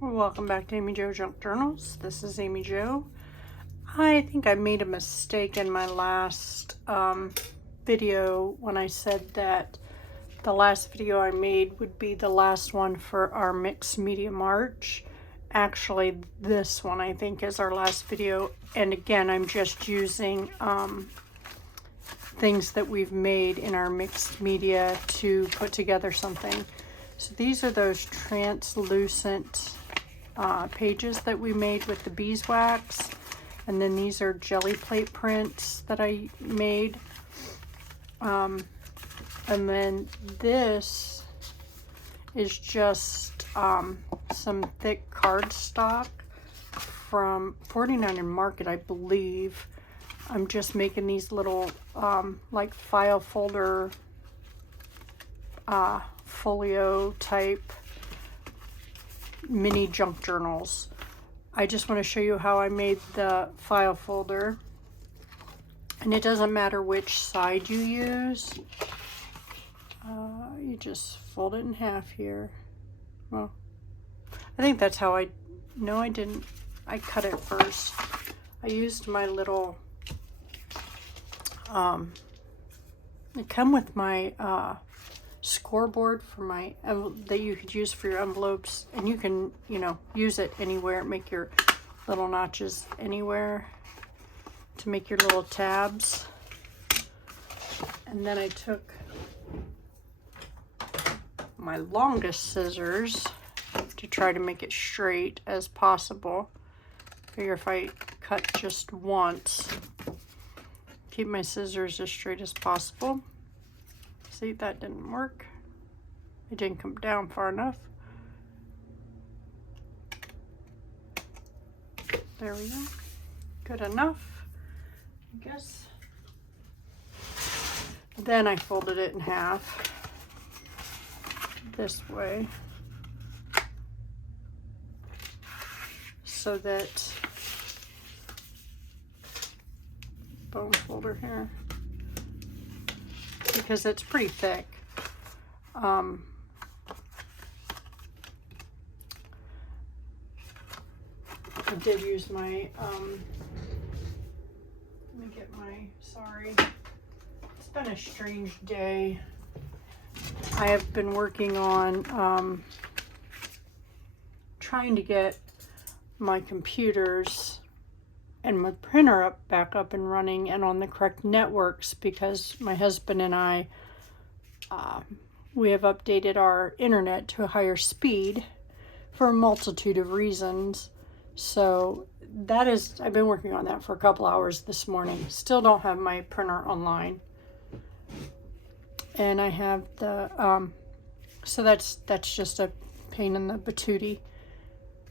Welcome back to Amy Jo Junk Journals. This is Amy Jo. I think I made a mistake in my last video when I said that the last video I made would be the last one for our Mixed Media March. Actually, this one I think is our last video. And again, I'm just using things that we've made in our mixed media to put together something. So these are those translucent pages that we made with the beeswax, and then these are jelly plate prints that I made, and then this is just some thick cardstock from 49 and Market, I believe. I'm just making these little like file folder folio type mini junk journals. I just want to show you how I made the file folder, and it doesn't matter which side you use. You just fold it in half here. Well, I think that's how I didn't. I cut it first. I used my little it come with my scoreboard for my that you could use for your envelopes, and you can use it anywhere, make your little notches anywhere to make your little tabs. And then I took my longest scissors to try to make it straight as possible. Figure if I cut just once, keep my scissors as straight as possible. See, that didn't work. It didn't come down far enough. There we go. Good enough, I guess. Then I folded it in half this way so that bone folder here, because it's pretty thick. I did use my, let me get my, sorry. It's been a strange day. I have been working on trying to get my computers and my printer back up and running and on the correct networks, because my husband and I, we have updated our internet to a higher speed for a multitude of reasons. So that is, I've been working on that for a couple hours this morning. Still don't have my printer online. And I have the, so that's just a pain in the patootie.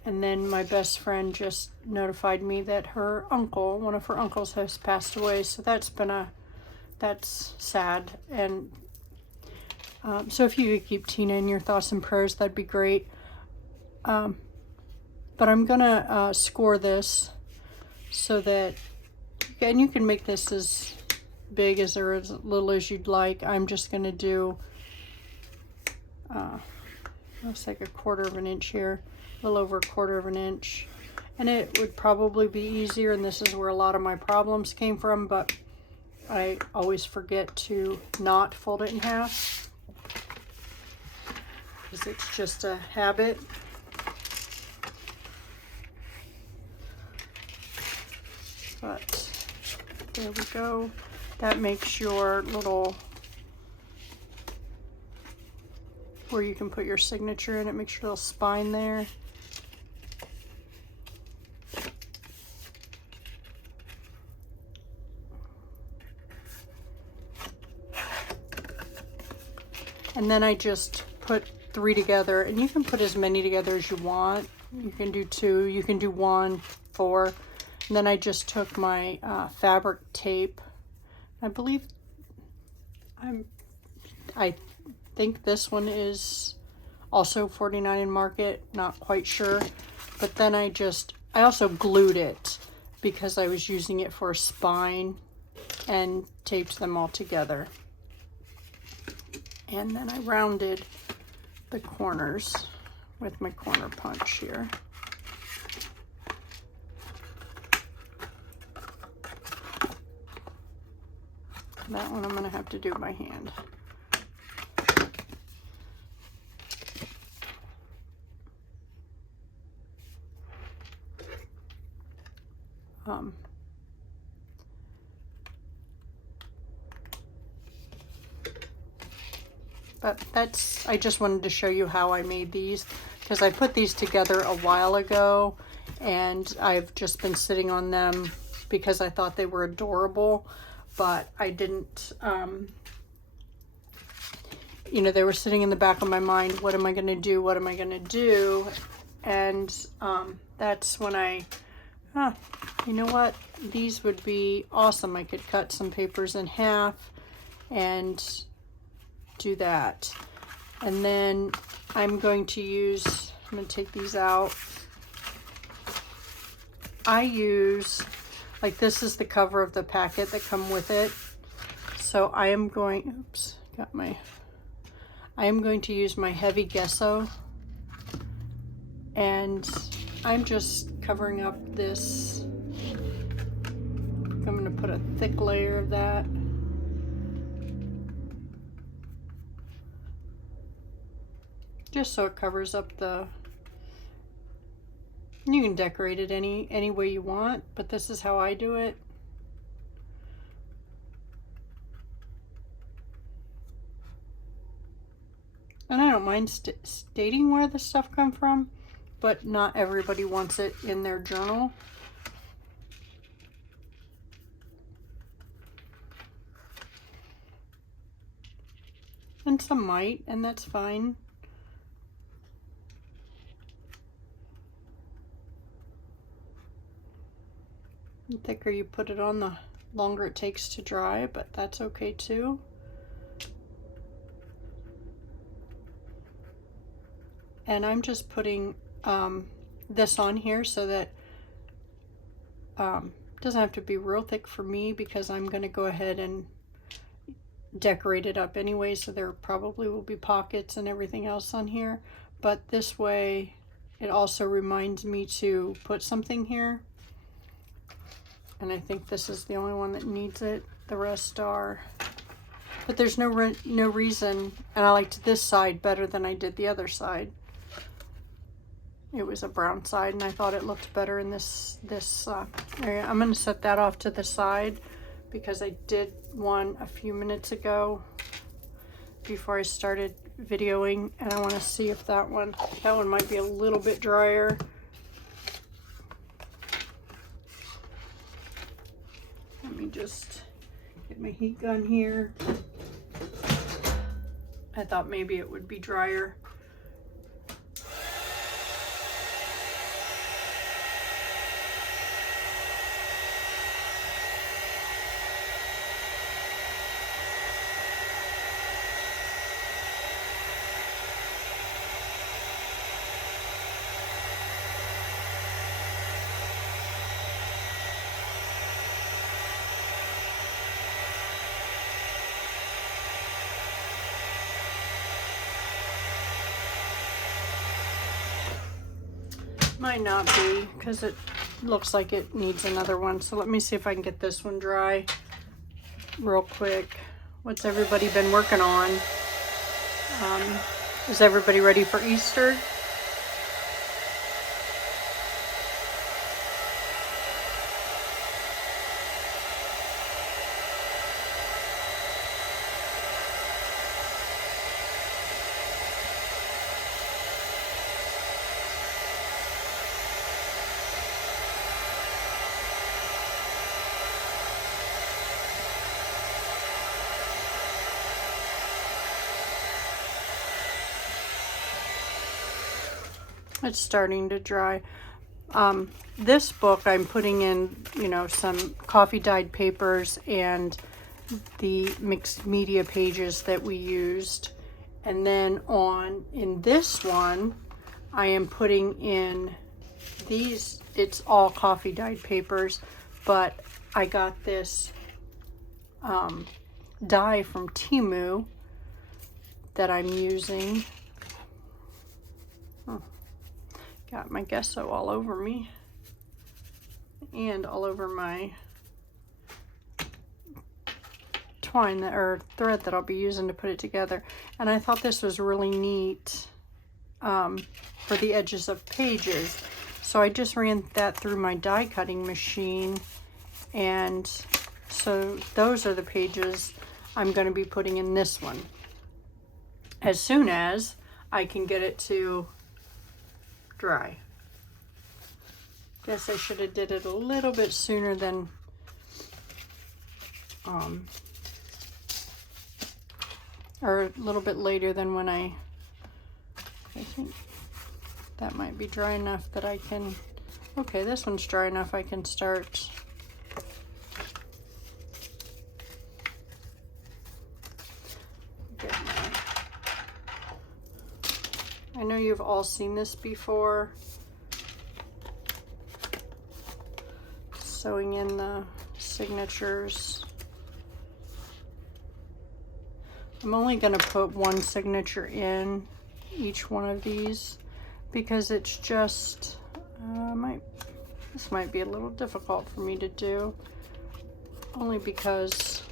And then my best friend just notified me that her uncle, one of her uncles, has passed away. So that's sad. And so if you could keep Tina in your thoughts and prayers, that'd be great. But I'm gonna score this so that, and you can make this as big as or as little as you'd like. I'm just gonna do, looks like 1/4 of an inch here. A little over 1/4 of an inch, and it would probably be easier, and this is where a lot of my problems came from, but I always forget to not fold it in half because it's just a habit. But there we go. That makes your little, where you can put your signature in, it makes your little spine there. And then I just put 3 together, and you can put as many together as you want. You can do 2, you can do 1, 4. And then I just took my fabric tape. I believe I think this one is also 49 in Market, not quite sure. But then I also glued it because I was using it for a spine, and taped them all together. And then I rounded the corners with my corner punch here. That one I'm going to have to do by hand. But I just wanted to show you how I made these, because I put these together a while ago and I've just been sitting on them because I thought they were adorable, but I didn't, you know, they were sitting in the back of my mind. What am I going to do? What am I going to do? And that's when you know what? These would be awesome. I could cut some papers in half and do that. And then I'm going to take these out. I use, like, this is the cover of the packet that come with it. So I am going, I am going to use my heavy gesso, and I'm just covering up this. I'm going to put a thick layer of that. Just so it covers up you can decorate it any way you want, but this is how I do it. And I don't mind stating where the stuff come from, but not everybody wants it in their journal. And some might, and that's fine. The thicker you put it on, the longer it takes to dry, but that's okay too. And I'm just putting this on here so that it doesn't have to be real thick for me, because I'm going to go ahead and decorate it up anyway, so there probably will be pockets and everything else on here. But this way it also reminds me to put something here. And I think this is the only one that needs it. The rest are, but there's no reason. And I liked this side better than I did the other side. It was a brown side, and I thought it looked better in this area. I'm going to set that off to the side because I did one a few minutes ago before I started videoing, and I want to see if that one might be a little bit drier. Let me just get my heat gun here. I thought maybe it would be drier. Might not be, because it looks like it needs another one. So let me see if I can get this one dry real quick. What's everybody been working on? Is everybody ready for Easter? It's starting to dry. This book I'm putting in, you know, some coffee dyed papers and the mixed media pages that we used. And then in this one, I am putting in these, it's all coffee dyed papers, but I got this dye from Temu that I'm using. Oh, Got my gesso all over me and all over my twine or thread that I'll be using to put it together. And I thought this was really neat for the edges of pages. So I just ran that through my die cutting machine, and so those are the pages I'm going to be putting in this one as soon as I can get it to dry. Guess I should have did it a little bit sooner than or a little bit later than when I think that might be dry enough that I can, okay, this one's dry enough I can start getting my, I know you've all seen this before, sewing in the signatures. I'm only going to put one signature in each one of these because it's just this might be a little difficult for me to do, only because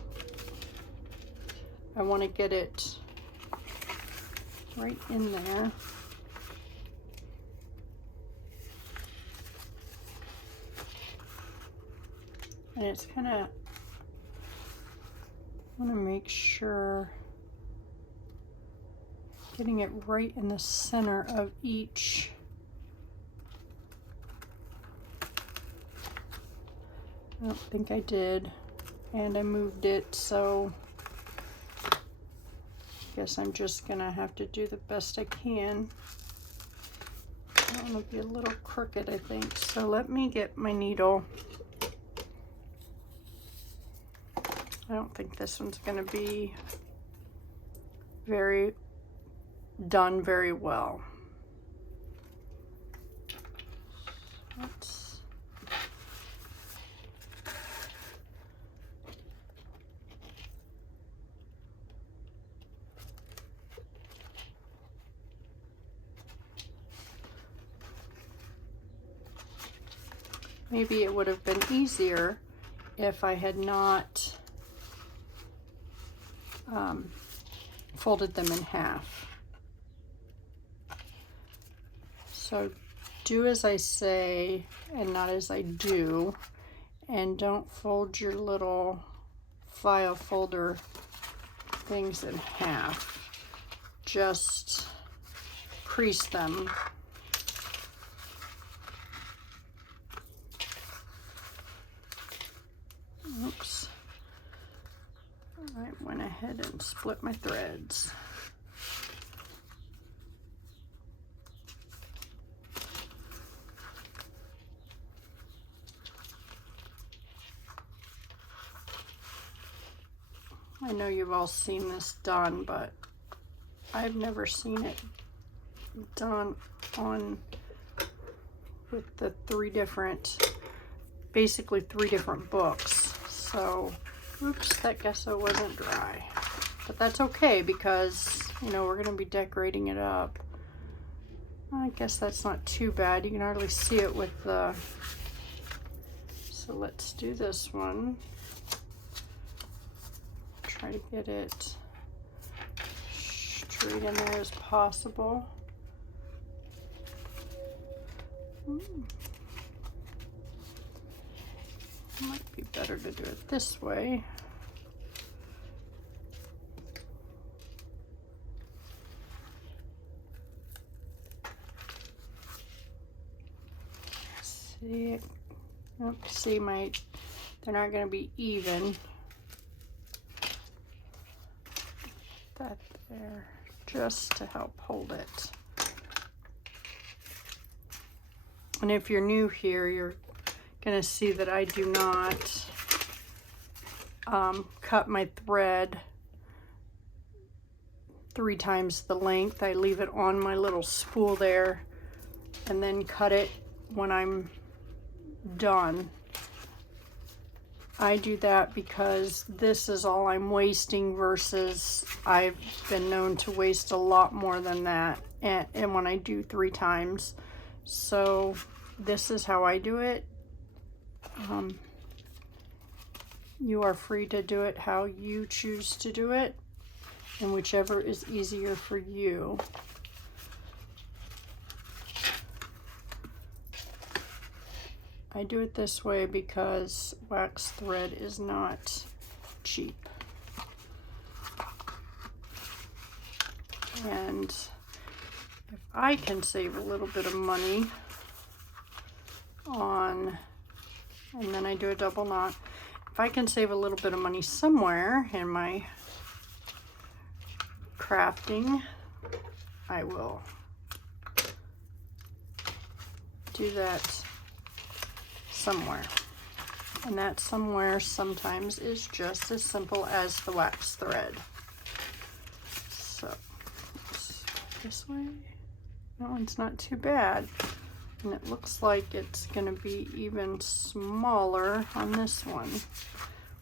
I want to get it right in there. And it's kind of, I want to make sure getting it right in the center of each. I don't think I did, and I moved it, so I guess I'm just gonna have to do the best I can. I want to be a little crooked, I think, so let me get my needle. I don't think this one's gonna be done very well. Maybe it would have been easier if I had not folded them in half. So do as I say and not as I do, and don't fold your little file folder things in half. Just crease them. Oops. I went ahead and split my threads. I know you've all seen this done, but I've never seen it done on with the basically three different books. So, oops, that gesso wasn't dry. But that's okay because, you know, we're going to be decorating it up. I guess that's not too bad. You can hardly see it with the... So let's do this one. Try to get it straight in there as possible. Might be better to do it this way. See, oops, see, they're not going to be even. That there, just to help hold it. And if you're new here, you're gonna see that I do not cut my thread 3 times the length. I leave it on my little spool there and then cut it when I'm done. I do that because this is all I'm wasting versus I've been known to waste a lot more than that. And when I do 3 times, So this is how I do it. You are free to do it how you choose to do it, and whichever is easier for you. I do it this way because wax thread is not cheap. And if I can save a little bit of money on, and then I do a double knot, if I can save a little bit of money somewhere in my crafting, I will do that somewhere. And that somewhere sometimes is just as simple as the wax thread. So this way, that one's not too bad. And it looks like it's going to be even smaller on this one,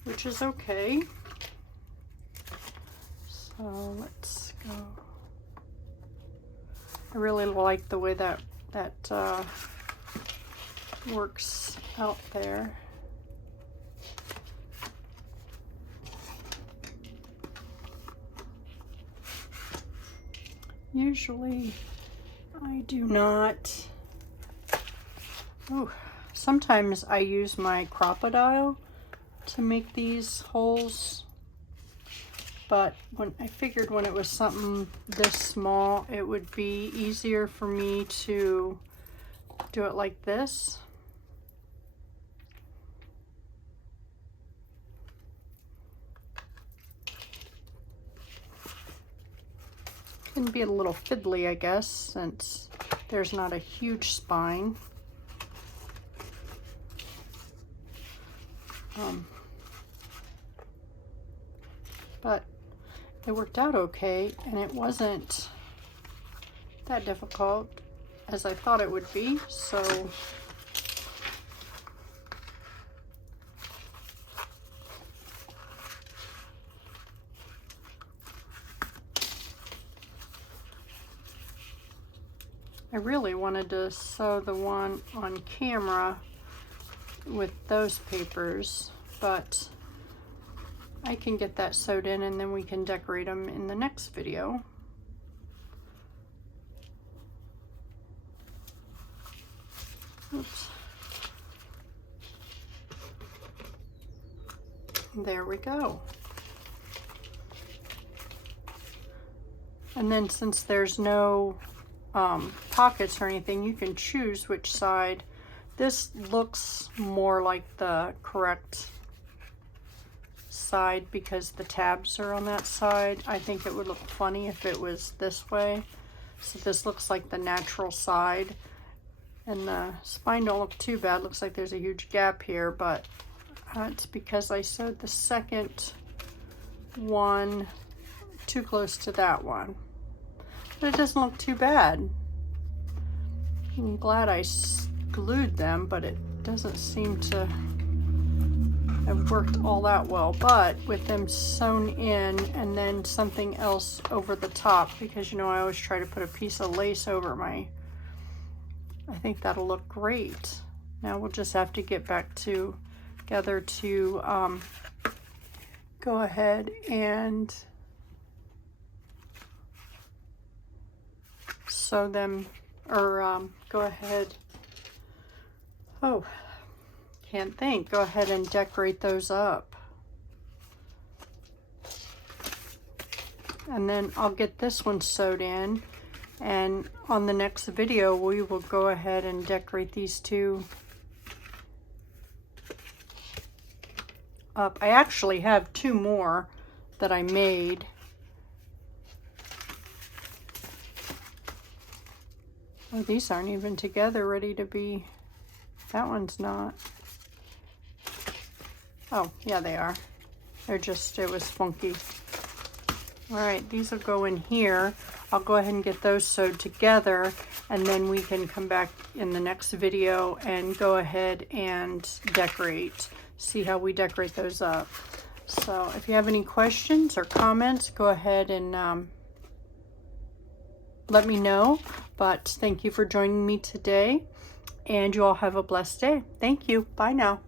which is okay. So let's go. I really like the way that works out there. Usually I do not. Oh, sometimes I use my Crop-A-Dile to make these holes, but when I figured when it was something this small, it would be easier for me to do it like this. Can be a little fiddly, I guess, since there's not a huge spine. But it worked out okay, and it wasn't that difficult as I thought it would be, so I really wanted to sew the one on camera with those papers, but I can get that sewed in and then we can decorate them in the next video. Oops. There we go. And then since there's no pockets or anything, you can choose which side. This looks more like the correct side because the tabs are on that side. I think it would look funny if it was this way. So this looks like the natural side, and the spine don't look too bad. Looks like there's a huge gap here, but it's because I sewed the second one too close to that one. But it doesn't look too bad. I'm glad I glued them, but it doesn't seem to have worked all that well. But with them sewn in and then something else over the top, because you know I always try to put a piece of lace over my, I think that'll look great. Now we'll just have to get back together to go ahead and sew them, or go ahead, oh, can't think, go ahead and decorate those up. And then I'll get this one sewed in, and on the next video we will go ahead and decorate these two up. I actually have two more that I made. Oh, these aren't even together, ready to be, that one's not. Oh, yeah, they are. They're just, it was funky. All right, these will go in here. I'll go ahead and get those sewed together, and then we can come back in the next video and go ahead and decorate, see how we decorate those up. So if you have any questions or comments, go ahead and let me know. But thank you for joining me today, and you all have a blessed day. Thank you. Bye now.